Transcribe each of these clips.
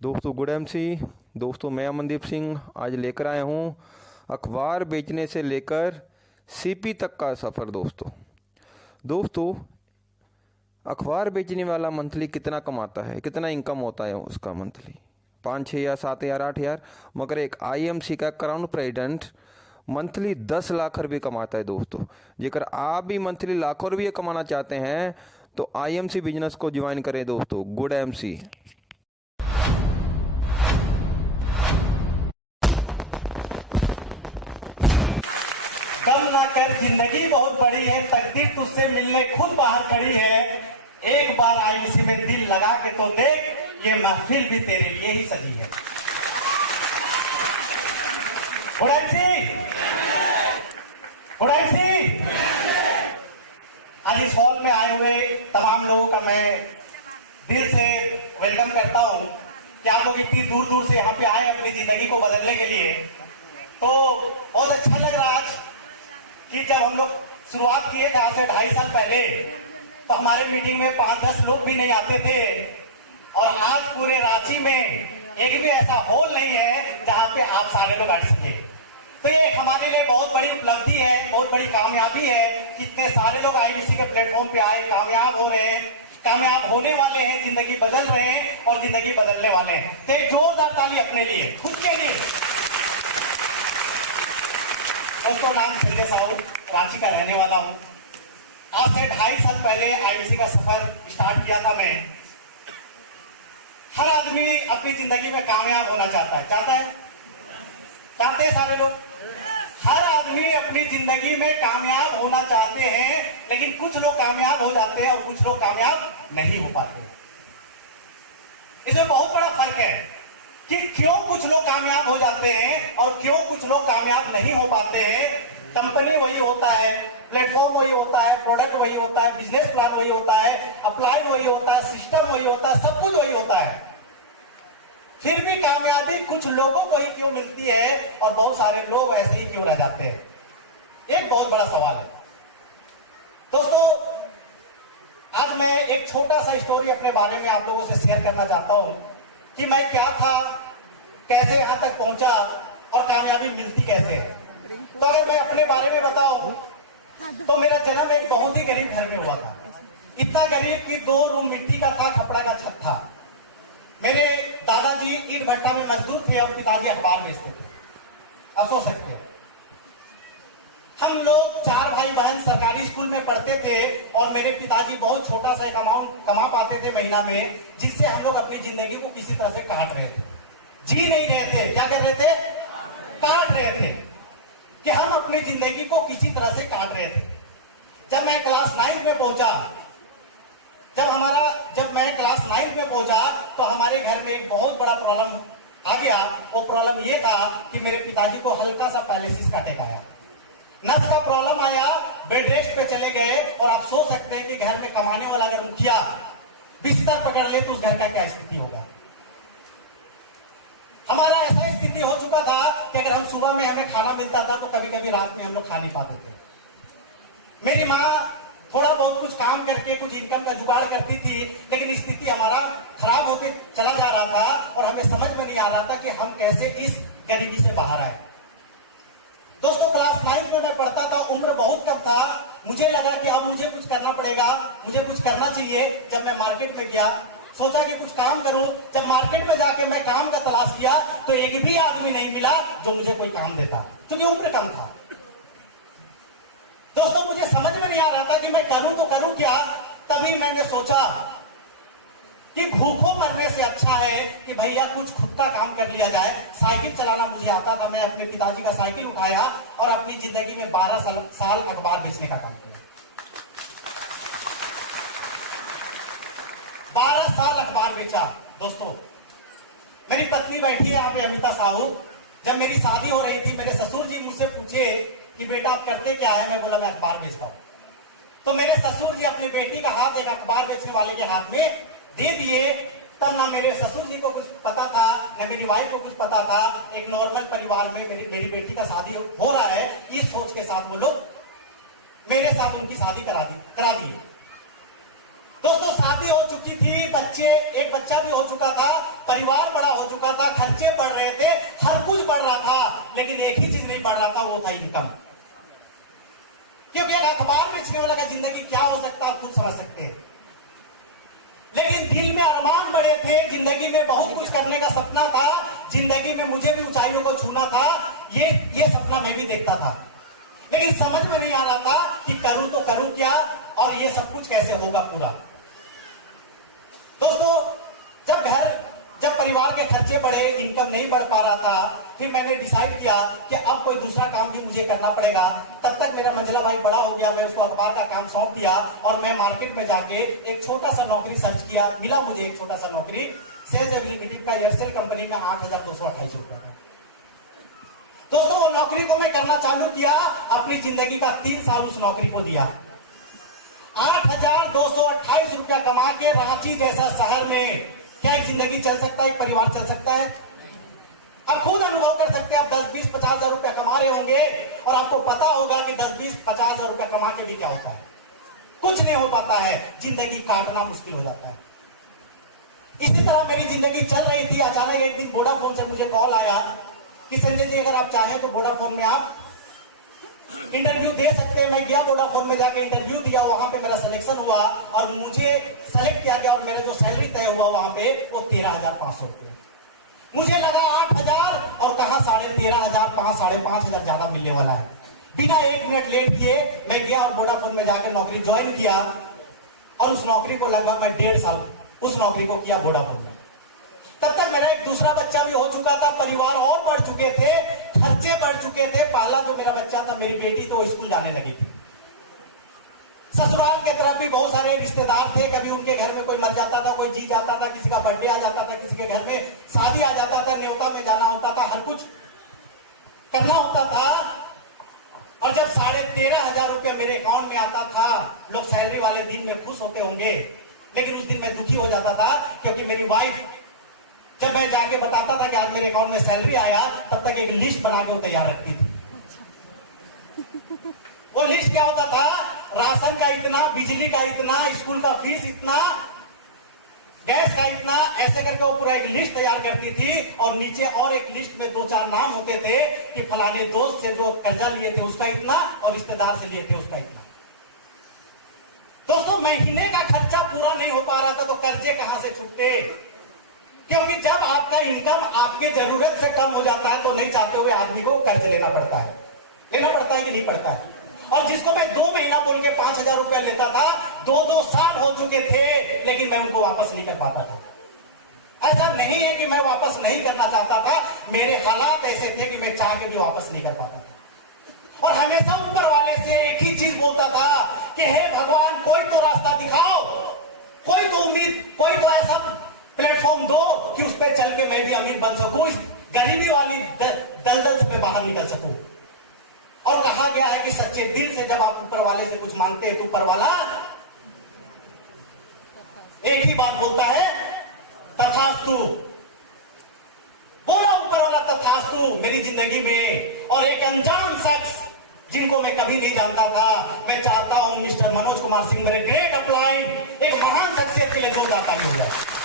दोस्तों good MC. दोस्तों मैं अमनदीप सिंह आज लेकर आया हूँ अखबार बेचने से लेकर सीपी तक का सफ़र। दोस्तों अखबार बेचने वाला मंथली कितना कमाता है, कितना इनकम होता है उसका मंथली? 5-6 या 7 या 8 हज़ार। मगर एक आईएमसी का क्राउन प्रेसिडेंट मंथली 10 लाख रुपये कमाता है। दोस्तों जेकर आप भी मंथली लाखों रुपये कमाना चाहते हैं तो आईएमसी बिजनेस को ज्वाइन करें। दोस्तों गुड एमसी। कम ना कर, जिंदगी बहुत बड़ी है, तकदीर तुझसे मिलने खुद बाहर खड़ी है। एक बार आईएमसी में दिल लगा के तो देख, ये महफिल भी तेरे लिए ही सजी है। आज इस हॉल में आए हुए तमाम लोगों का मैं दिल से वेलकम करता हूं कि आप लोग इतनी दूर दूर से यहाँ पे आए अपनी जिंदगी को बदलने के लिए। तो बहुत अच्छा लग रहा आज कि जब हम लोग शुरुआत किए थे आज से 2.5 साल पहले, तो हमारे मीटिंग में 5-10 लोग भी नहीं आते थे, और आज पूरे रांची में एक भी ऐसा हॉल नहीं है जहां पे आप सारे लोग अट सके। तो ये हमारे लिए बहुत बड़ी उपलब्धि है, बहुत बड़ी कामयाबी है। इतने सारे लोग आईबीसी के प्लेटफॉर्म पे आए, कामयाब हो रहे हैं, कामयाब होने वाले हैं, जिंदगी बदल रहे हैं और जिंदगी बदलने वाले हैं। तो एक जोरदार ताली अपने लिए, खुद के लिए। दोस्तों नाम संजय साहू, रांची का रहने वाला हूं। आज से 2.5 साल पहले आईबीसी का सफर स्टार्ट किया था मैं। हर आदमी अपनी जिंदगी में कामयाब होना चाहता है, चाहते हैं सारे लोग। हर आदमी अपनी जिंदगी में कामयाब होना चाहते हैं, लेकिन कुछ लोग कामयाब हो जाते हैं और कुछ लोग कामयाब नहीं हो पाते। इसमें बहुत बड़ा फर्क है कि क्यों कुछ लोग कामयाब हो जाते हैं और क्यों कुछ लोग कामयाब नहीं हो पाते हैं। कंपनी वही होता है, प्लेटफॉर्म वही होता है, प्रोडक्ट वही होता है, बिजनेस प्लान वही होता है, अप्लाई वही होता है, सिस्टम वही होता है, सब कुछ वही होता है। फिर भी कामयाबी कुछ लोगों को ही क्यों मिलती है और बहुत सारे लोग ऐसे ही क्यों रह जाते हैं? एक बहुत बड़ा सवाल है। दोस्तों आज मैं एक छोटा सा स्टोरी अपने बारे में आप लोगों से शेयर करना चाहता हूं कि मैं क्या था, कैसे यहां तक पहुंचा और कामयाबी मिलती कैसे है। तो अगर मैं अपने बारे में बताऊं तो मेरा जन्म एक बहुत ही गरीब घर में हुआ था। इतना गरीब कि 2 रूम मिट्टी का था, खपड़ा का छत था। मेरे दादाजी ईंट भट्टा में मजदूर थे और पिताजी अखबार बेचते थे। आप सोच सकते हो, हम लोग 4 भाई बहन सरकारी स्कूल में पढ़ते थे और मेरे पिताजी बहुत छोटा सा एक अमाउंट कमा पाते थे महीना में, जिससे हम लोग अपनी जिंदगी को किसी तरह से काट रहे थे। जी नहीं रहे थे, क्या कर रहे थे? काट रहे थे कि हम अपनी जिंदगी को किसी तरह से काट रहे थे। जब मैं क्लास 9 में पहुंचा, जब मैं क्लास 9 में पहुंचा तो हमारे घर में एक बहुत बड़ा प्रॉब्लम आ गया। वो प्रॉब्लम ये था कि मेरे पिताजी को हल्का सा पैरालिसिस का अटैक आया, नस का प्रॉब्लम आया, बेड रेस्ट पे चले गए। और आप सोच सकते हैं कि घर में कमाने वाला अगर मुखिया बिस्तर पकड़ ले तो उस घर का क्या स्थिति होगा। हमारा ऐसा स्थिति हो चुका था कि अगर हम सुबह में हमें खाना मिलता था तो कभी कभी रात में हम लोग खा नहीं पाते थे। मेरी माँ थोड़ा बहुत कुछ काम करके कुछ इनकम का जुगाड़ करती थी, लेकिन स्थिति हमारा खराब होते चला जा रहा था और हमें समझ में नहीं आ रहा था कि हम कैसे इस गरीबी से बाहर आए। दोस्तों क्लास 9 में मैं पढ़ता था, उम्र बहुत कम था। मुझे लगा कि अब मुझे कुछ करना पड़ेगा, मुझे कुछ करना चाहिए। जब मैं मार्केट में गया, सोचा कि कुछ काम करूं। जब मार्केट में जाके मैं काम का तलाश किया तो एक भी आदमी नहीं मिला जो मुझे कोई काम देता, क्योंकि उम्र कम था। दोस्तों मुझे समझ में नहीं आ रहा था कि मैं करूं तो करूं क्या। तभी मैंने सोचा कि भूखों मरने से अच्छा है कि भैया कुछ खुद का काम कर लिया जाए। साइकिल चलाना मुझे आता था, मैं अपने पिताजी का साइकिल उठाया और अपनी जिंदगी में 12 साल अखबार बेचने का काम किया। 12 साल अखबार बेचा। दोस्तों मेरी पत्नी बैठी है यहाँ पे, अमिता साहू। जब मेरी शादी हो रही थी, मेरे ससुर जी मुझसे पूछे कि बेटा आप करते क्या है? मैं बोला मैं अखबार बेचता हूं। तो मेरे ससुर जी अपनी बेटी का हाथ एक अखबार बेचने वाले के हाथ में दे दिए। तब ना मेरे ससुर जी को कुछ पता था, न मेरी वाइफ को कुछ पता था। एक नॉर्मल परिवार में मेरी बेटी का शादी हो रहा है, इस सोच के साथ वो लोग मेरे साथ उनकी शादी करा दी। दोस्तों शादी हो चुकी थी, एक बच्चा भी हो चुका था, परिवार बड़ा चुका था, खर्चे बढ़ रहे थे, हर कुछ बढ़ रहा था, लेकिन एक ही चीज नहीं बढ़ रहा था, वो था इनकम। क्योंकि एक अखबार बेचने वाला का जिंदगी क्या हो सकता है आप खुद समझ सकते हैं। लेकिन दिल में अरमान बड़े थे, जिंदगी में बहुत कुछ करने का सपना था, जिंदगी में मुझे भी ऊंचाइयों को छूना था, ये सपना मैं भी देखता था। लेकिन समझ में नहीं आ रहा था कि करूं तो करूं क्या और ये सब कुछ कैसे होगा पूरा। दोस्तों, जब परिवार के खर्चे बढ़े, इनकम नहीं बढ़ पा रहा था, फिर मैंने डिसाइड किया कि अब कोई दूसरा काम भी मुझे करना पड़ेगा। तब तक मेरा मंझला भाई बड़ा हो गया, मैं उसको अखबार का काम सौंप दिया और मैं मार्केट में जाके एक छोटा सा नौकरी सर्च किया। मिला मुझे एक छोटा सा नौकरी, सेल्स एग्जीक्यूटिव का एयरसेल कंपनी में 8,228 रुपया था। दोस्तों, वो नौकरी को मैं करना चालू किया, अपनी जिंदगी का 3 साल उस नौकरी को दिया। 8,228 रुपया कमा के रांची जैसा शहर में क्या एक जिंदगी चल सकता है, एक परिवार चल सकता है? आप खुद अनुभव कर सकते हैं। आप 10, 20, 50 हजार रुपया कमा रहे होंगे और आपको पता होगा कि 10, 20, 50 हजार रुपया कमा के भी क्या होता है, कुछ नहीं हो पाता है, जिंदगी काटना मुश्किल हो जाता है। इसी तरह मेरी जिंदगी चल रही थी। अचानक एक दिन वोडाफोन से मुझे कॉल आया कि संजय जी, अगर आप चाहें तो वोडाफोन में आप इंटरव्यू दे सकते हैं। मैं गया वोडाफोन में, जाके इंटरव्यू दिया, वहां पे मेरा सिलेक्शन हुआ और मुझे सेलेक्ट किया गया और मेरा जो सैलरी तय हुआ वहां पे वो 13,500 रुपये। मुझे लगा 8,000 और कहा 13,500, 5,500 ज्यादा मिलने वाला है। बिना 1 मिनट लेट किए मैं गया और वोडाफोन में जाकर नौकरी ज्वाइन किया और उस नौकरी को लगभग मैं 1.5 साल उस नौकरी को किया वोडाफोन में। तब तक मेरा एक दूसरा बच्चा भी हो चुका था, परिवार और बढ़ चुके थे, खर्चे बढ़ चुके थे। पहला जो मेरा बच्चा था, मेरी बेटी, तो स्कूल जाने लगी थी। ससुराल के तरफ भी बहुत सारे रिश्तेदार थे, कभी उनके घर में कोई मर जाता था, कोई जी जाता था, किसी का बर्थडे आ जाता था, किसी के घर में शादी आ जाता था, न्योता में जाना होता था, हर कुछ करना होता था। और जब 13,500 रुपया मेरे अकाउंट में आता था, लोग सैलरी वाले दिन में खुश होते होंगे, लेकिन उस दिन मैं दुखी हो जाता था, क्योंकि मेरी वाइफ जब मैं जाके बताता था कि आज मेरे अकाउंट में सैलरी आया, तब तक एक लिस्ट बना के वो तैयार रखती थी। वो लिस्ट क्या होता था? राशन का इतना, बिजली का इतना, स्कूल का फीस इतना, गैस का इतना, ऐसे करके वो पूरा एक लिस्ट तैयार करती थी। और नीचे और एक लिस्ट में 2-4 नाम होते थे कि फलाने दोस्त से जो कर्जा लिए थे उसका इतना और रिश्तेदार से लिए थे उसका इतना। दोस्तों, महीने का खर्चा पूरा नहीं हो पा रहा था, तो कर्जे कहां से छूटते? क्योंकि जब आपका इनकम आपके जरूरत से कम हो जाता है तो नहीं चाहते हुए आदमी को कर्ज लेना पड़ता है कि नहीं पड़ता है। और जिसको मैं 2 महीना बोल के 5,000 रुपया लेता था, 2-2 साल हो चुके थे, लेकिन मैं उनको वापस नहीं कर पाता था। ऐसा नहीं है कि मैं वापस नहीं करना चाहता था, मेरे हालात ऐसे थे कि मैं चाह के भी वापस नहीं कर पाता था। और हमेशा ऊपर वाले से एक ही चीज बोलता था कि हे भगवान, कोई तो रास्ता दिखाओ, कोई तो उम्मीद, कोई तो ऐसा प्लेटफॉर्म दो कि उस पर चल के मैं भी अमीर बन सकूं, इस गरीबी वाली दलदल से मैं बाहर निकल सकूं। और कहा गया है कि सच्चे दिल से जब आप ऊपर वाले से कुछ मांगते हैं तो ऊपर वाला एक ही बात बोलता है, तथास्तु। बोला ऊपर वाला तथास्तु मेरी जिंदगी में। और एक अनजान शख्स जिनको मैं कभी नहीं जानता था, मैं चाहता हूं मिस्टर मनोज कुमार सिंह, मेरे ग्रेट अपलाइन, एक महान शख्सियत के लिए दो जाता हो जाए।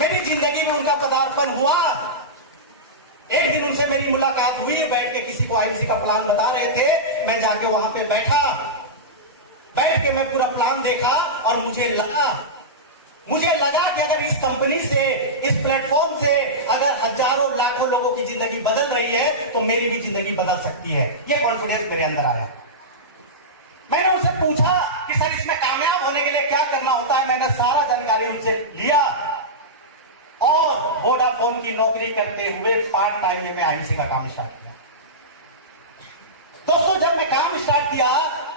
मेरी जिंदगी में उनका पदार्पण हुआ। एक दिन उनसे मेरी मुलाकात हुई, बैठ के किसी को आईटीसी का प्लान बता रहे थे, मैं जाके वहां पे बैठा, बैठ के मैं पूरा प्लान देखा और मुझे लगा कि अगर इस कंपनी से, इस प्लेटफॉर्म से अगर हजारों लाखों लोगों की जिंदगी बदल रही है तो मेरी भी जिंदगी बदल सकती है। ये कॉन्फिडेंस मेरे अंदर आया। मैंने उनसे पूछा कि सर, इसमें कामयाब होने के लिए क्या करना होता है? मैंने सारा जानकारी उनसे लिया और वोडाफोन की नौकरी करते हुए पार्ट टाइम में मैं आईटीसी का काम स्टार्ट किया। दोस्तों, जब मैं काम स्टार्ट किया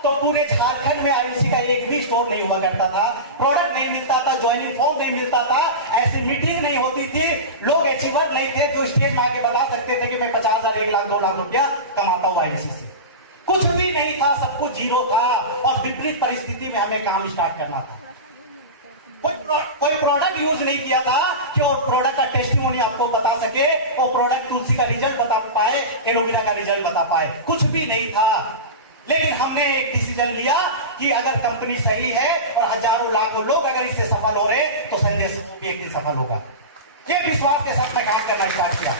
तो पूरे झारखंड में आईटीसी का एक भी स्टोर नहीं हुआ करता था, प्रोडक्ट नहीं मिलता था, ज्वाइनिंग फॉर्म नहीं मिलता था, ऐसी मीटिंग नहीं होती थी, लोग अचीवर नहीं थे जो स्टेज में आके बता सकते थे कि मैं 50,000, 1 लाख, 2 लाख रुपया कमाता हूं आईटीसी से। कुछ भी नहीं था, सब कुछ जीरो था और विपरीत परिस्थिति में हमें काम स्टार्ट करना था। कोई प्रोडक्ट यूज नहीं किया था कि वो प्रोडक्ट का टेस्टिमोनी आपको बता सके, वो प्रोडक्ट तुलसी का रिजल्ट बता पाए, एलोवेरा का रिजल्ट बता पाए, कुछ भी नहीं था। लेकिन हमने एक डिसीजन लिया कि अगर कंपनी सही है और हजारों लाखों लोग अगर इससे सफल हो रहे तो संजय सिंह भी एक दिन सफल होगा। ये विश्वास के साथ मैं काम करना स्टार्ट किया।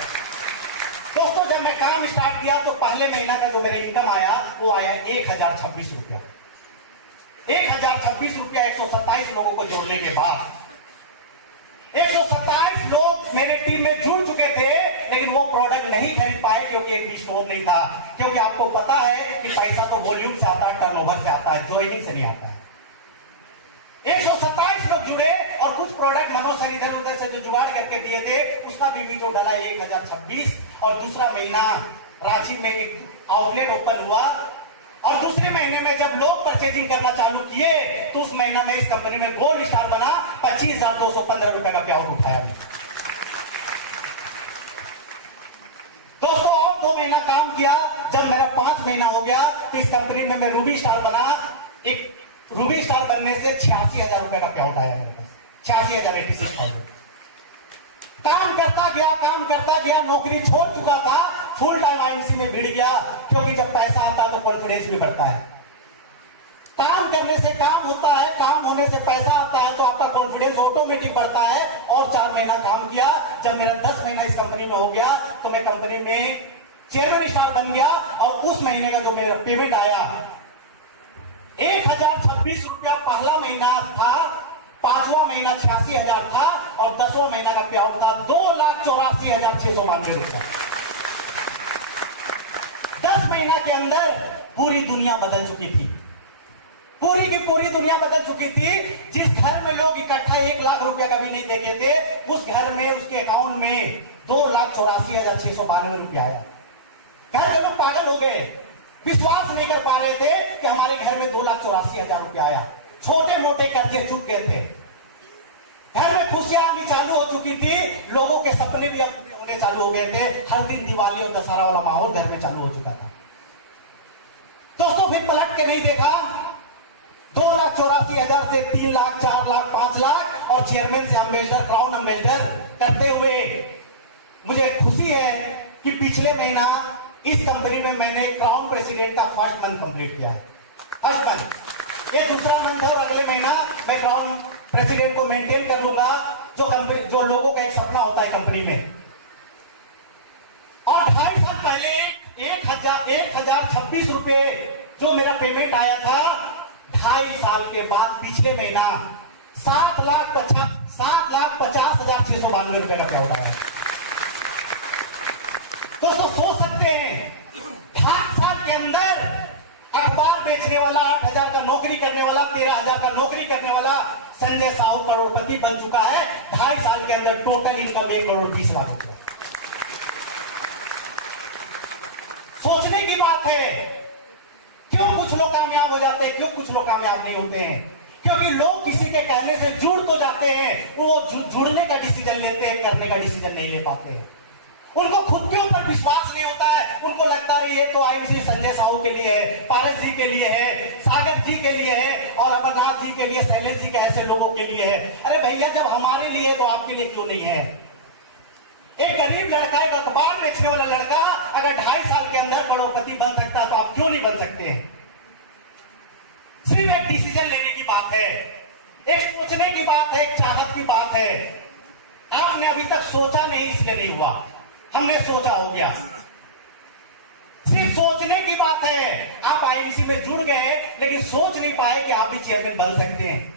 दोस्तों जब मैं काम स्टार्ट किया तो पहले महीना का जो मेरा इनकम आया वो आया 1026 रुपया। 1026 रुपया 127 लोगों को जोड़ने के बाद 127 लोग मेरे टीम में जुड़ चुके थे, लेकिन वो प्रोडक्ट नहीं खरीद पाए क्योंकि एक भी स्टोर नहीं था। क्योंकि आपको पता है कि पैसा तो वॉल्यूम से आता है, टर्नओवर से आता है, ज्वाइनिंग से नहीं आता है। 127 लोग जुड़े और कुछ प्रोडक्ट मनोज सर इधर उधर से जो जुगाड़ करके दिए थे उसका भी जो डाला 1026। और दूसरा महीना रांची में एक आउटलेट ओपन हुआ और दूसरे महीने में जब लोग परचेजिंग करना चालू किए तो उस महीना में इस कंपनी में गोल्ड स्टार बना। 25,215 रुपए का पे आउट उठाया। दोस्तों और 2 महीना काम किया। जब मेरा 5 महीना हो गया तो इस कंपनी में मैं रूबी स्टार बना। एक रूबी स्टार बनने से 86,000 रुपए का पे आउट आया मेरे पास, 86,086,000। काम करता गया, नौकरी छोड़ चुका था, फुल टाइम आईएमसी में भिड़ गया। क्योंकि जब पैसा आता है तो कॉन्फिडेंस भी बढ़ता है। काम करने से काम होता है, काम होने से पैसा आता है तो आपका कॉन्फिडेंस ऑटोमेटिक बढ़ता है। और 4 महीना काम किया। जब मेरा 10 महीना इस कंपनी में हो गया तो मैं कंपनी में चेयरमैन स्टार बन गया। और उस महीने का जो मेरा पेमेंट आया 1026 रुपया पहला महीना था, 5वां महीना 86,000 था और 10वां महीना का पे आउट था 2,84,692 रुपया। 10 महीना के अंदर पूरी दुनिया बदल चुकी थी। पूरी की पूरी दुनिया बदल चुकी थी। जिस घर में लोग इकट्ठा 1 लाख रुपया कभी नहीं देखे थे, उस घर में उसके अकाउंट में 2,84,692 रुपया आया। घर के लोग पागल हो गए, विश्वास नहीं कर पा रहे थे कि हमारे घर में 2,84,000 रुपया आया। छोटे मोटे कर्जे चुक गए थे, घर में खुशियां आनी चालू हो चुकी थी, लोगों के सपने भी अब होने चालू हो गए थे। हर दिन दिवाली और दशहरा वाला माहौल घर में चालू हो चुका था। दोस्तों फिर पलट के नहीं देखा, 2,84,000 से 3 लाख, 4 लाख, 5 लाख और चेयरमैन से अम्बेसडर, क्राउन अम्बेसडर करते हुए मुझे खुशी है कि पिछले महीना इस कंपनी में मैंने क्राउन प्रेसिडेंट का फर्स्ट मंथ कंप्लीट किया है। फर्स्ट मंथ, ये दूसरा मंथ है और अगले महीना मैं क्राउन प्रेसिडेंट को मेंटेन कर लूंगा, जो लोगों का एक सपना होता है कंपनी में। और 2.5 साल पहले 1,026 रुपये जो मेरा पेमेंट आया था, 2.5 साल के बाद पिछले महीना 7,50,692 रुपए का पे आउट आया। दोस्तों सोच सकते हैं 2.5 साल के अंदर अखबार बेचने वाला, 8,000 का नौकरी करने वाला, 13,000 का नौकरी करने वाला संजय साहू करोड़पति बन चुका है। 2.5 साल के अंदर टोटल इनकम 1,30,00,000 रुपया। सोचने की बात है। क्यों कुछ लोग कामयाब हो जाते हैं, क्यों कुछ लोग कामयाब नहीं होते हैं? क्योंकि लोग किसी के कहने से जुड़ तो जाते हैं, वो जुड़ने का डिसीजन लेते हैं, करने का डिसीजन नहीं ले पाते हैं। उनको खुद के ऊपर विश्वास नहीं होता है। उनको लगता है ये तो आईएमसी संजय साहू के लिए है, पारस जी के लिए है, सागर जी के लिए है और अमरनाथ जी के लिए, शैलेश जी के ऐसे लोगों के लिए है। अरे भैया जब हमारे लिए तो आपके लिए क्यों नहीं है? एक गरीब लड़का, एक अखबार बेचने वाला लड़का अगर 2.5 साल के अंदर करोड़पति बन सकता है तो आप क्यों नहीं बन सकते हैं? सिर्फ एक डिसीजन लेने की बात है, एक सोचने की बात है, एक चाहत की बात है। आपने अभी तक सोचा नहीं इसलिए नहीं हुआ, हमने सोचा हो गया। सिर्फ सोचने की बात है। आप आईएमसी में जुड़ गए लेकिन सोच नहीं पाए कि आप भी चेयरमैन बन सकते हैं,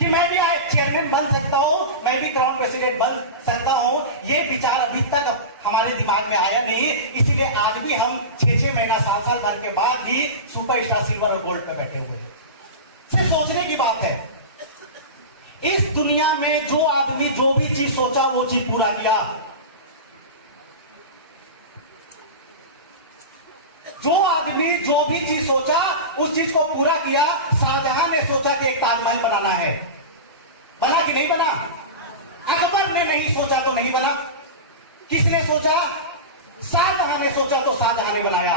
कि मैं भी चेयरमैन बन सकता हूं, मैं भी क्राउन प्रेसिडेंट बन सकता हूं। ये विचार अभी तक हमारे दिमाग में आया नहीं। इसीलिए आज भी हम 6-6 महीना, साल भर के बाद भी सुपरस्टार सिल्वर और गोल्ड पे बैठे हुए हैं। सिर्फ सोचने की बात है। इस दुनिया में जो आदमी जो भी चीज सोचा वो चीज पूरा किया। जो आदमी जो भी चीज सोचा उस चीज को पूरा किया। शाहजहां ने सोचा कि एक ताजमहल बनाना है, बना कि नहीं बना? अकबर ने नहीं सोचा तो नहीं बना। किसने सोचा? शाहजहां ने सोचा तो शाहजहां ने बनाया।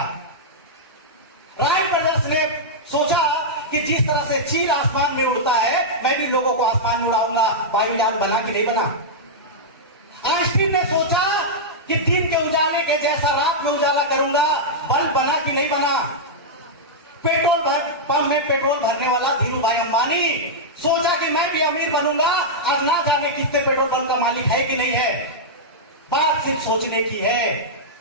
राइट ब्रदर्स ने सोचा कि जिस तरह से चील आसमान में उड़ता है मैं भी लोगों को आसमान में उड़ाऊंगा, वायुयान बना कि नहीं बना? आइंस्टीन ने सोचा कि दिन के उजाले के जैसा रात में उजाला करूंगा, बल्ब बना कि नहीं बना? पेट्रोल पंप में पेट्रोल भरने वाला धीरू भाई अंबानी सोचा कि मैं भी अमीर बनूंगा। आज ना जाने कितने पेट्रोल पंप का मालिक है कि नहीं है। बात सिर्फ सोचने की है।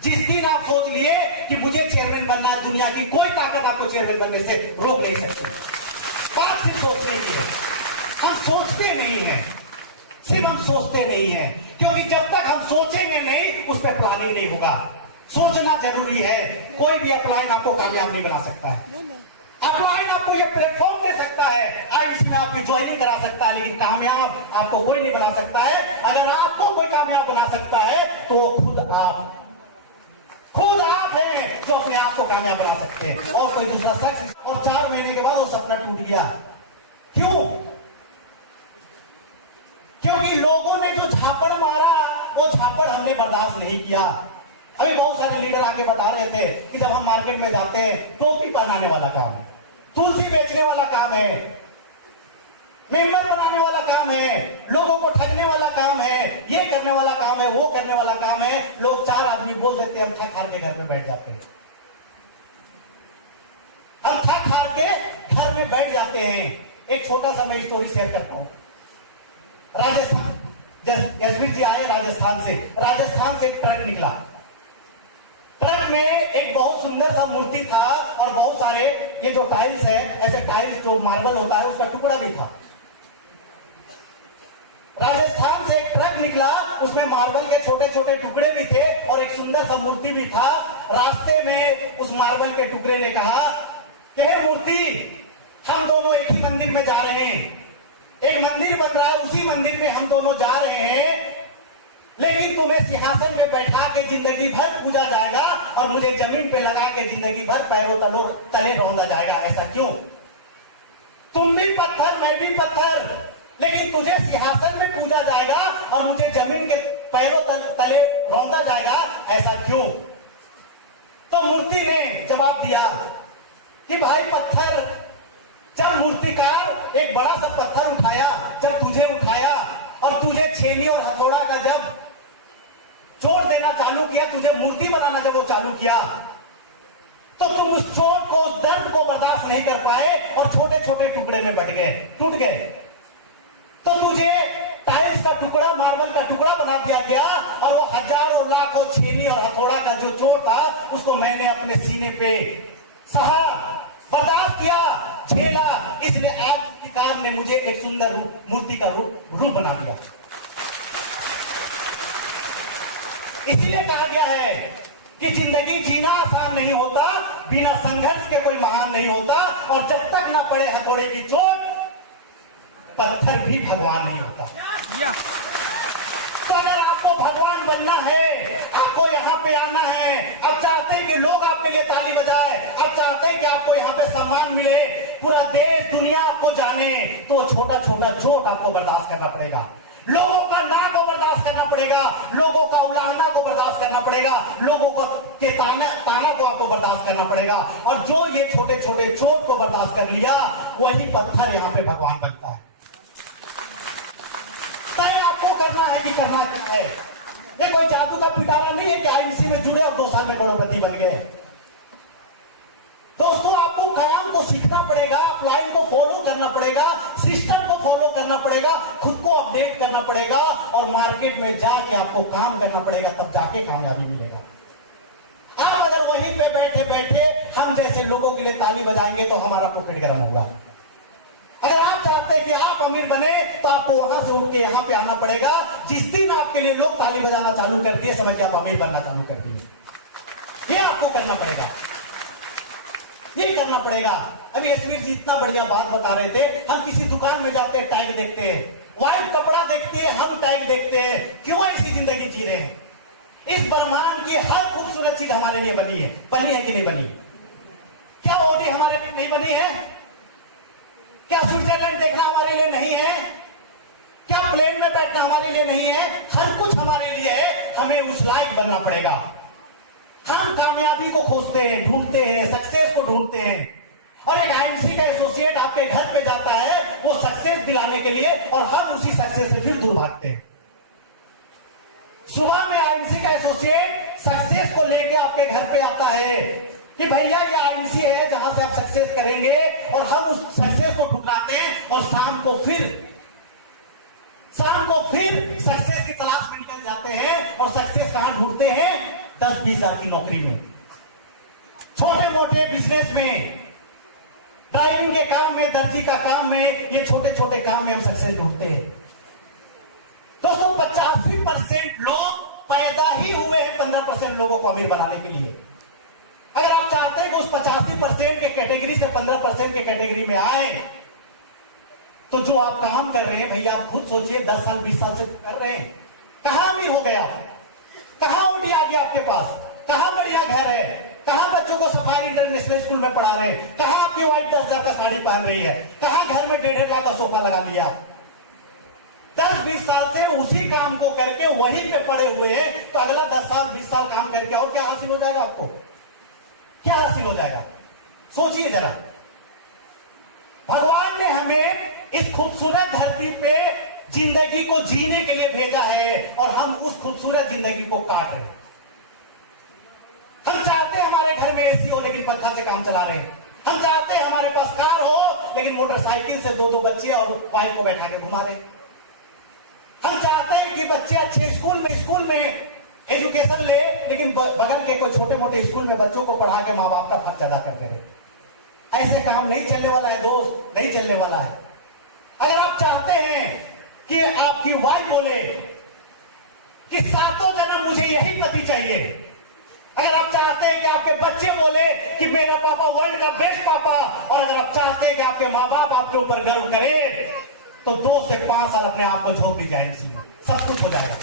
जिस दिन आप सोच लिए कि मुझे चेयरमैन बनना है, दुनिया की कोई ताकत आपको चेयरमैन बनने से रोक नहीं सकती। बात सिर्फ सोचने की है। हम सोचते नहीं हैं, सिर्फ हम सोचते नहीं हैं, क्योंकि जब तक हम सोचेंगे नहीं उस पर प्लानिंग नहीं होगा। सोचना जरूरी है। कोई भी अपलाइन आपको कामयाब नहीं बना सकता है। अपलाइन आपको ये प्लेटफॉर्म दे सकता है, आईसी में आपकी ज्वाइनिंग करा सकता है, लेकिन कामयाब आपको कोई नहीं बना सकता है। अगर आपको कोई कामयाब बना सकता है तो खुद आप हैं जो अपने आप को कामयाब बना सकते हैं, और कोई दूसरा शख्स। और 4 महीने के बाद वो सपना टूट गया। क्यों? क्योंकि लोगों ने जो झापड़ मारा वो झापड़ हमने बर्दाश्त नहीं किया। अभी बहुत सारे लीडर आके बता रहे थे कि जब हम मार्केट में जाते हैं, टोपी पहनाने वाला काम है, तुलसी बेचने वाला काम है, मेंबर बनाने वाला काम है, लोगों को ठगने वाला काम है, ये करने वाला काम है, वो करने वाला काम है। लोग 4 आदमी बोल देते हैं, हम थक हार के घर में बैठ जाते हैं। हम थक हार के घर में बैठ जाते हैं। एक छोटा सा मैं स्टोरी शेयर करता हूं। राजस्थान, यशवीर जी आए राजस्थान से एक ट्रक निकला। ट्रक में एक बहुत सुंदर सा मूर्ति था और बहुत सारे ये जो टाइल्स है, ऐसे टाइल्स जो मार्बल होता है उसका टुकड़ा भी था। राजस्थान से एक ट्रक निकला, उसमें मार्बल के छोटे छोटे टुकड़े भी थे और एक सुंदर सा मूर्ति भी था। रास्ते में उस मार्बल के टुकड़े ने कहा कि हे मूर्ति, हम दोनों एक ही मंदिर में जा रहे हैं, एक मंदिर बन रहा है, उसी मंदिर में हम दोनों जा रहे हैं, लेकिन तुम्हें सिंहासन पे बैठा के जिंदगी भर पूजा जाएगा और मुझे जमीन पे लगा के जिंदगी भर पैरों तले रौंदा जाएगा। ऐसा क्यों? तुम भी पत्थर, मैं भी पत्थर, लेकिन तुझे सिंहासन में पूजा जाएगा और मुझे जमीन के पैरों तले रौंदा जाएगा। ऐसा क्यों? तो मूर्ति ने जवाब दिया कि भाई पत्थर, जब मूर्तिकार एक बड़ा सा पत्थर उठाया, जब तुझे उठाया और तुझे छेनी और हथौड़ा का जब चोट देना चालू किया, तुझे मूर्ति बनाना जब वो चालू किया, तो तुम उस चोट को, उस दर्द को बर्दाश्त नहीं कर पाए और छोटे छोटे टुकड़े में बट गए, टूट गए। तो तुझे टाइल्स का टुकड़ा, मार्बल का टुकड़ा बना दिया गया और वो हजारों लाखों छेनी और हथौड़ा का जो चोट था उसको मैंने अपने सीने पे सहा, बर्दाश्त किया, झेला। इसलिए आज मूर्तिकार ने मुझे एक सुंदर मूर्ति का रूप बना दिया। इसीलिए कहा गया है कि जिंदगी जीना आसान नहीं होता, बिना संघर्ष के कोई महान नहीं होता, और जब तक ना पड़े हथौड़े की चोट, पत्थर भी भगवान नहीं होता। तो अगर आपको भगवान बनना है, आपको यहाँ पे आना है, आप चाहते हैं कि लोग आपके लिए ताली बजाए, आप चाहते हैं कि आपको यहाँ पे सम्मान मिले, पूरा देश दुनिया आपको जाने, तो छोटा छोटा चोट आपको बर्दाश्त करना पड़ेगा। लोगों का ना को बर्दाश्त करना पड़ेगा, लोगों का उलाहना को बर्दाश्त करना पड़ेगा, लोगों को के ताना को आपको बर्दाश्त करना पड़ेगा। और जो ये छोटे छोटे चोट को बर्दाश्त कर लिया, वही पत्थर यहाँ पे भगवान बनता है। तय आपको करना है कि करना क्या है। ये कोई जादू का पिटारा नहीं है कि आईएनसी में जुड़े और 2 साल में करोड़पति बन गए। दोस्तों, आपको काम को सीखना पड़ेगा, अपलाइन को फॉलो करना पड़ेगा, सिस्टम को फॉलो करना पड़ेगा, खुद को अपडेट करना पड़ेगा और मार्केट में जाके आपको काम करना पड़ेगा, तब जाके कामयाबी मिलेगा। आप अगर वहीं पे बैठे बैठे हम जैसे लोगों के लिए ताली बजाएंगे तो हमारा पॉकेट गर्म होगा। अगर आप चाहते हैं कि आप अमीर बने तो आपको वहां से उठ के यहाँ पे आना पड़ेगा। जिस दिन आपके लिए लोग ताली बजाना चालू कर दिए, समझिए आप अमीर बनना चालू कर दिए। ये आपको करना पड़ेगा, ये करना पड़ेगा। अभी यशवीर जी इतना बढ़िया बात बता रहे थे। हम किसी दुकान में जाते हैं, टैग देखते हैं, व्हाइट कपड़ा देखती है, हम टैग देखते हैं। क्यों ऐसी जिंदगी जी रहे हैं? इस ब्रह्मांड की हर खूबसूरत चीज हमारे लिए बनी है कि नहीं बनी? क्या ऑडी हमारे लिए नहीं बनी है? क्या स्विट्जरलैंड देखना हमारे लिए नहीं है? क्या प्लेन में बैठना हमारे लिए नहीं है? हर कुछ हमारे लिए है। हमें उस लायक बनना पड़ेगा। हम कामयाबी को खोजते हैं, ढूंढते हैं, सक्सेस को ढूंढते हैं, और एक आईएमसी का एसोसिएट आपके घर पे जाता है वो सक्सेस दिलाने के लिए, और हम उसी सक्सेस से फिर दूर भागते हैं। सुबह में आईएमसी का एसोसिएट सक्सेस को लेके आपके घर पे आता है कि भैया ये आईएमसी है जहां से आप सक्सेस करेंगे, और हम उस सक्सेस सक्सेस को ठुकराते हैं और शाम को फिर सक्सेस की तलाश में निकल जाते हैं। और सक्सेस कहां ढूंढते हैं? 10-20 हजार की नौकरी में, छोटे मोटे बिजनेस में, ड्राइविंग के काम में, दर्जी का काम में, ये छोटे छोटे काम में हम सक्सेस ढूंढते हैं। दोस्तों 85% लोग पैदा ही हुए हैं 15% लोगों को अमीर बनाने के लिए। अगर आप चाहते हैं कि उस 85% के कैटेगरी से 15% के कैटेगरी में आए, तो जो आप काम कर रहे हैं भैया, आप खुद सोचिए, 10 साल 20 साल से कर रहे हैं, कहां अमीर हो गया, कहां ऊटी आ गया आपके पास, कहां बढ़िया घर है, कहां बच्चों को सफारी इंटरनेशनल स्कूल में पढ़ा रहे हैं, कहां आपकी वाइफ 10,000 का साड़ी पहन रही है, कहां घर में 1.5 लाख का सोफा लगा लिया आप। 10-20 साल से उसी काम को करके वहीं पे पड़े हुए हैं, तो अगला 10 साल 20 साल काम करके और क्या हासिल हो जाएगा आपको? क्या हासिल हो जाएगा? सोचिए जरा। भगवान ने हमें इस खूबसूरत धरती पे जिंदगी को जीने के लिए भेजा है और हम उस खूबसूरत जिंदगी को काट रहे हैं। हम चाहते हैं हमारे घर में एसी हो लेकिन पंखा से काम चला रहे हैं। हम चाहते हैं हमारे पास कार हो लेकिन मोटरसाइकिल से 2-2 बच्चे और वाइफ को बैठा के घुमा रहे हैं। हम चाहते हैं कि बच्चे अच्छे स्कूल में एजुकेशन ले, लेकिन बगल के कोई छोटे मोटे स्कूल में बच्चों को पढ़ा के माँ बाप का खर्च अदा कर रहे हैं। ऐसे काम नहीं चलने वाला है दोस्त, नहीं चलने वाला है। अगर आप चाहते हैं कि आपकी वाइफ बोले कि 7 जन्म मुझे यही पति चाहिए, अगर आप चाहते हैं कि आपके बच्चे बोले कि मेरा पापा वर्ल्ड का बेस्ट पापा, और अगर आप चाहते हैं कि आपके माँ बाप आपके ऊपर गर्व करें, तो 2 से 5 साल अपने आप को झोंक दी जाए, सब कुछ हो जाएगा,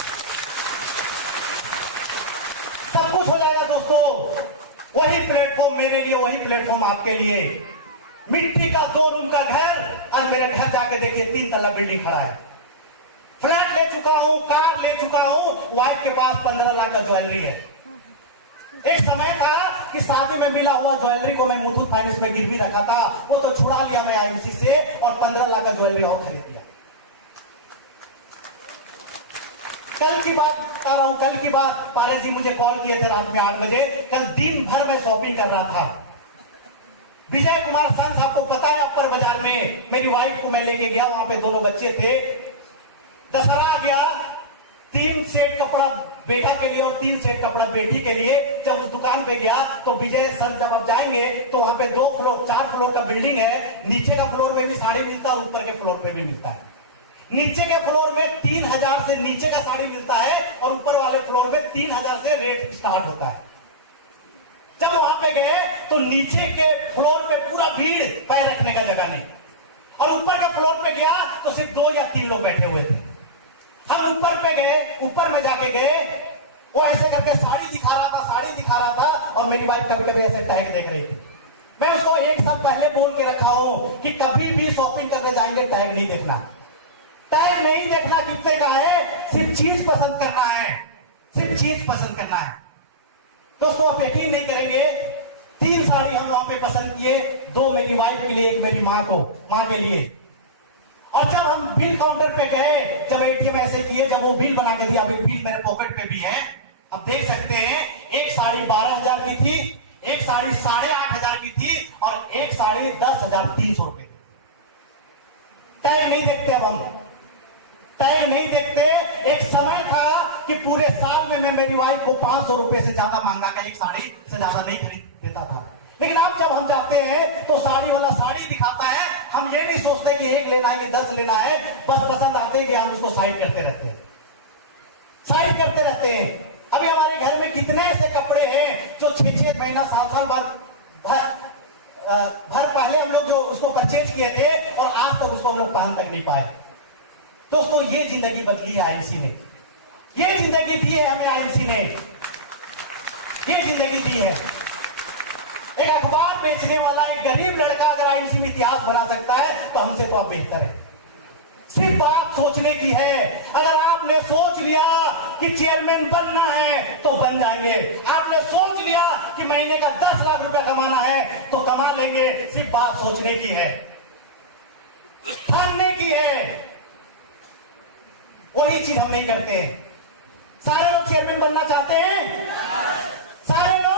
सब कुछ हो जाएगा दोस्तों। वही प्लेटफॉर्म मेरे लिए, वही प्लेटफॉर्म आपके लिए। मिट्टी का 2 रूम का घर, आज मेरे घर जाके देखिए 3 तल्ला बिल्डिंग खड़ा है। फ्लैट ले चुका हूं, कार ले चुका हूं, वाइफ के पास 15 लाख का ज्वेलरी है। एक समय था कि शादी में मिला हुआ ज्वेलरी को मैं मुथूट फाइनेंस में गिरवी रखा था, वो तो छुड़ा लिया मैं आईबीसी से और 15 लाख का ज्वेलरी और खरीद लिया। कल की बात बता रहा हूं, कल की बात, पारे जी मुझे कॉल किए थे रात में 8 बजे। कल दिन भर मैं शॉपिंग कर रहा था। विजय कुमार संस, आपको पता है, अपर बाजार में मेरी वाइफ को मैं लेके गया, वहां पे दोनों बच्चे थे। दशहरा आ गया, 3 सेट कपड़ा बेटा के लिए और 3 सेट कपड़ा बेटी के लिए। जब उस दुकान पे गया तो विजय संस, जब आप जाएंगे तो वहां पे 4 फ्लोर का बिल्डिंग है। नीचे का फ्लोर में भी साड़ी मिलता है और ऊपर के फ्लोर पे भी मिलता है। नीचे के फ्लोर में 3000 से नीचे का साड़ी मिलता है और ऊपर वाले फ्लोर में 3000 से रेट स्टार्ट होता है। जब वहां पे गए तो नीचे के फ्लोर पे पूरा भीड़, पैर रखने का जगह नहीं, और ऊपर के फ्लोर पे गया तो सिर्फ 2 या 3 लोग बैठे हुए थे। हम ऊपर पे गए, ऊपर में जाके गए, वो ऐसे करके साड़ी दिखा रहा था और मेरी वाइफ कभी कभी ऐसे टैग देख रही थी। मैं उसको 1 साल पहले बोल के रखा हूं कि कभी भी शॉपिंग करने जाएंगे टैग नहीं देखना, टैग नहीं देखना कितने का है, सिर्फ चीज पसंद करना है, सिर्फ चीज पसंद करना है। दोस्तों आप यकीन नहीं करेंगे, 3 साड़ी हम वहां पे पसंद किए, 2 मेरी वाइफ के लिए, 1 मेरी माँ के लिए। और जब हम बिल काउंटर पे गए, जब एटीएम ऐसे किए, जब वो बिल बना के दिया, बिल मेरे पॉकेट पे भी है, आप देख सकते हैं, एक साड़ी 12,000 की थी, एक साड़ी 8,500 की थी और एक साड़ी 10,300 रुपए। टैग नहीं देखते, अब हम टैग नहीं देखते। एक समय था कि पूरे साल में मैं मेरी वाइफ को 500 रुपए से ज्यादा महंगा का एक साड़ी से ज्यादा नहीं खरीद देता था। लेकिन अब जब हम जाते हैं तो साड़ी वाला साड़ी दिखाता है, हम ये नहीं सोचते कि 1 लेना है कि 10 लेना है, बस पसंद आते हैं कि हम उसको साइड करते रहते हैं, साइड करते रहते हैं। अभी हमारे घर में कितने ऐसे कपड़े हैं जो 6-6 महीना, साल बाद भर पहले हम लोग जो उसको परचेज किए थे और आज तक उसको हम लोग पहन तक नहीं पाए। दोस्तों ये जिंदगी बदली है आईएमसी ने, ये जिंदगी दी है हमें आईएमसी ने, ये जिंदगी दी है। एक अखबार बेचने वाला एक गरीब लड़का अगर आईएमसी में इतिहास बना सकता है तो हमसे तो आप बेहतर है। सिर्फ बात सोचने की है। अगर आपने सोच लिया कि चेयरमैन बनना है तो बन जाएंगे, आपने सोच लिया कि महीने का 10 लाख रुपया कमाना है तो कमा लेंगे। सिर्फ बात सोचने की है, ठानने की है। वही चीज हम नहीं करते हैं। सारे लोग चेयरमैन बनना चाहते हैं, सारे लोग।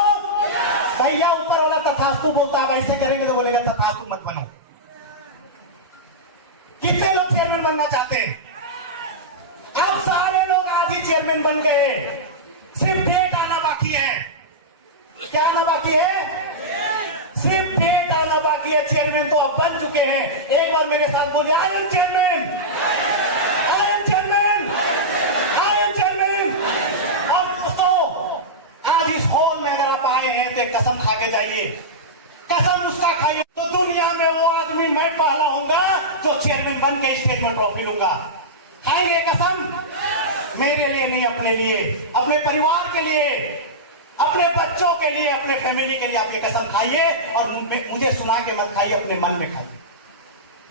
भैया ऊपर वाला तथास्तु बोलता है, ऐसे करेंगे तो बोलेगा तथास्तु मत बनो। कितने लोग चेयरमैन बनना चाहते हैं? अब सारे लोग आज ही चेयरमैन बन गए, सिर्फ डेट आना बाकी है। क्या आना बाकी है? सिर्फ डेट आना बाकी है। चेयरमैन तो अब बन चुके हैं। एक बार मेरे साथ बोलिए, I am chairman, I am chairman, I am chairman. और दोस्तों, आज इस हॉल में अगर आप आए हैं तो एक कसम खा के जाइए, कसम उसका खाइए तो दुनिया में वो आदमी मैं पहला होऊंगा जो चेयरमैन बन के स्टेज पर ट्रॉफी लूंगा। खाएंगे कसम? मेरे लिए नहीं, अपने लिए, अपने परिवार के लिए, अपने बच्चों के लिए, अपने फैमिली के लिए आप ये कसम खाइए। और मुझे सुना के मत खाइए, अपने मन में खाइए।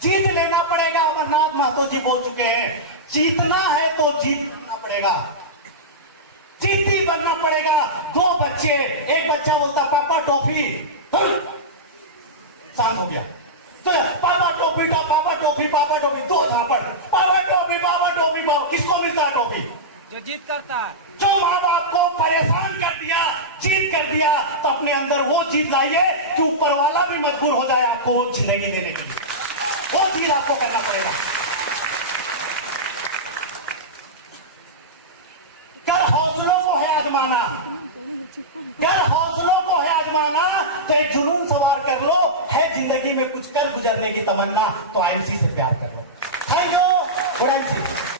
जीत लेना पड़ेगा। अमरनाथ महतो जी बोल चुके हैं, जीतना है तो जीतना पड़ेगा, जीती बनना पड़ेगा। दो बच्चे, एक बच्चा बोलता पापा टॉफी, शांत हो गया तो पापा टॉफी, पापा टॉफी, पापा टॉफी, दो झापड़, पापा टॉफी, पापा टॉफी, पापा। किसको मिलता है टॉफी? जो जीत करता है। जो माँ बाप को परेशान कर दिया, जीत कर दिया, तो अपने अंदर वो जीत लाइए कि ऊपर वाला भी मजबूर हो जाए आपको वो जिंदगी देने के लिए। वो चीज आपको करना पड़ेगा। कर हौसलों को है आजमाना, कर हौसलों को है आजमाना, तो एक जुनून सवार कर लो। है जिंदगी में कुछ कर गुजरने की तमन्ना, तो आईएमसी से प्यार कर लो। Thank you.